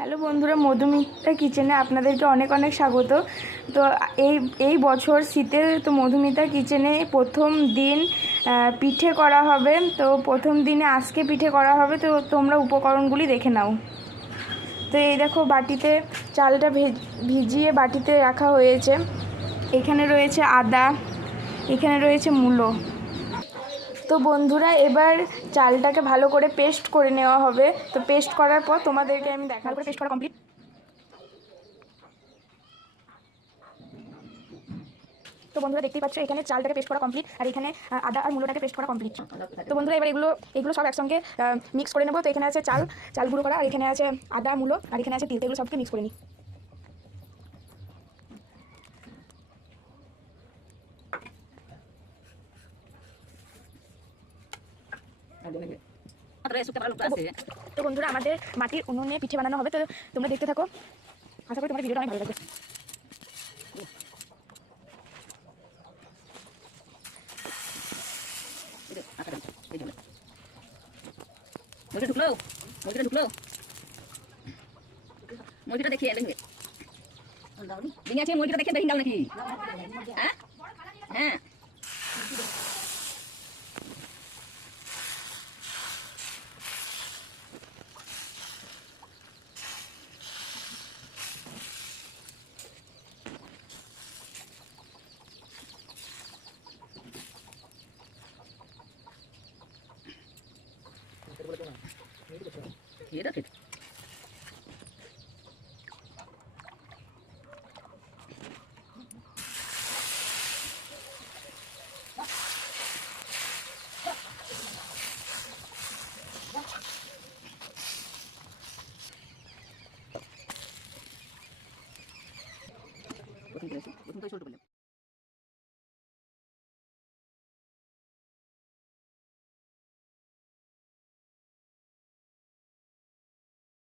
Hello বন্ধুরা, মধুমিতা কিচেনে আপনাদেরকে অনেক অনেক স্বাগত। তো এই এই বছর শীতের তো মধুমিতা কিচেনে প্রথম দিন পিঠে করা হবে। তো প্রথম দিনে আজকে পিঠে করা হবে, তো তোমরা উপকরণগুলি দেখে নাও। তো এই দেখো, বাটিতে চালটা ভিজিয়ে বাটিতে রাখা হয়েছে। এখানে রয়েছে আদা, এখানে রয়েছে মূলো। তো বন্ধুরা, এবার চালটাকে ভালো করে পেস্ট করে নেওয়া হবে। তো পেস্ট করার পর তোমাদেরকে আমি দেখা করে পেস্ট করা কমপ্লিট তো বন্ধুরা, দেখতেই পাচ্ছ, এখানে চালটাকে পেস্ট করা কমপ্লিট আর এখানে আদা আর মূলোটাকে পেস্ট করা কমপ্লিট তো বন্ধুরা, এবার এগুলো এগুলো সব একসঙ্গে মিক্স করে নেব। তো এখানে আছে চাল চাল গুঁড়ো করা, আর এখানে আছে আদা, মূলো, আর এখানে আছে তিলতে এগুলো সবকে মিক্স করে নিই। তো বন্ধুরা, আমাদের মাটির উনুনে পিঠে বানানো হবে, তো তোমরা দেখতে থাকো। আশা করি তোমার ভিডিওটা অনেক ভালো লাগবে। ঢুকলো? মুরগিটা ঢুকলো? মুরগিটা দেখিয়ে দেখে, দেখি দাও নাকি? হ্যাঁ? হ্যাঁ। 이렇게. 무슨 뜻이 무슨 뜻이 올려